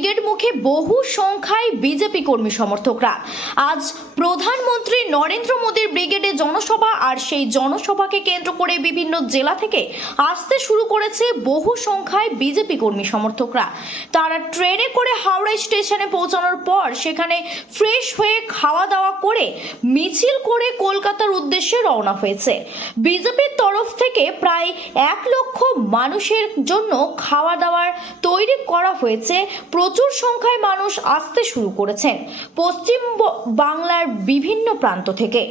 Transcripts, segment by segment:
Brigade মুখে বহু সংখ্যায় বিজেপি কর্মী সমর্থকরা আজ প্রধানমন্ত্রী নরেন্দ্র মোদীর ব্রিগেডে জনসভা আর সেই জনসভাকে কেন্দ্র করে বিভিন্ন জেলা থেকে আসতে শুরু করেছে বহু সংখ্যায় বিজেপি কর্মী সমর্থকরা। তারা ট্রেনে করে হাওড়া স্টেশনে পৌঁছানোর পর সেখানে ফ্রেশ হয়ে খাওয়া দাওয়া করে মিছিল করে কলকাতার উদ্দেশ্যে রওনা হয়েছে। বিজেপির তরফ থেকে প্রায় 1 লক্ষ মানুষের জন্য খাওয়া দাওয়ার তৈরি করা হয়েছে। প্রচুর সংখ্যায় মানুষ আসতে শুরু করেছেন পশ্চিম বাংলার বিভিন্ন প্রান্ত থেকে।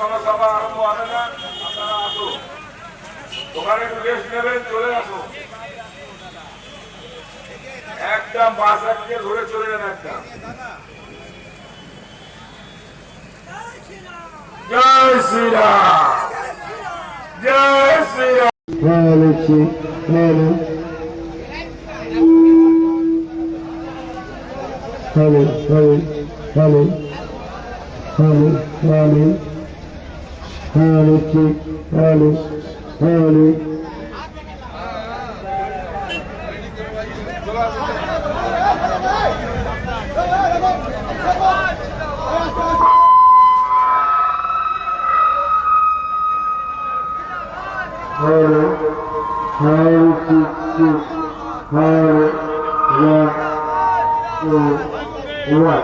জনসভা আরম্ভ হবে না, আপনারা আসুন, দোকানে রেস্ট নেবেন, চলে আসুন। একটা বাস আজকে ধরে চলে যান। একটা জয় শ্রীরাম, জয় Shriram. Hello, hello, hello, hello, hello, hello, hello, hello. Hello, What?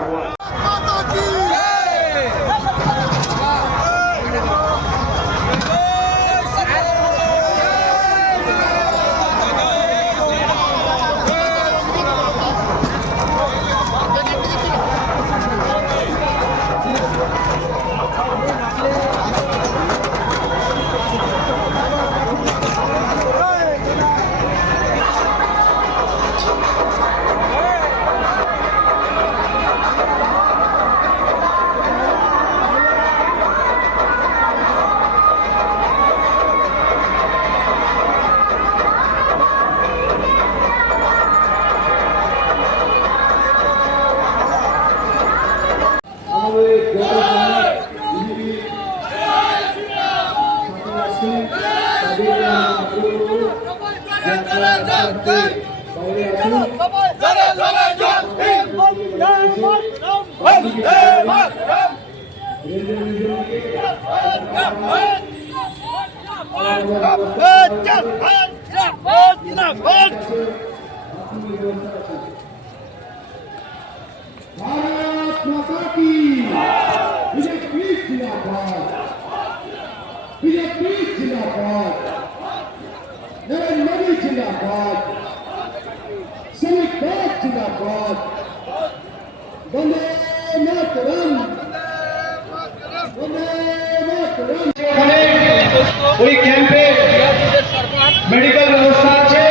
ওই ক্যাম্পে মেডিকেল ব্যবস্থা আছে,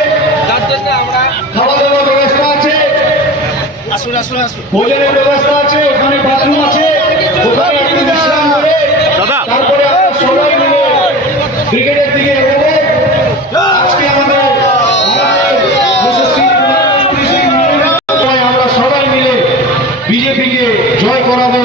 খাওয়া দাওয়ার ব্যবস্থা আছে, ভোজনের ব্যবস্থা আছে, ওখানে বাথরুম আছে, ওখানে একটু বিশ্রাম করে তারপরে আমরা সবাই মিলে ব্রিগেডের দিকে এগোবো। আজকে আমাদের আমরা সবাই মিলে বিজেপিকে জয় করাবো।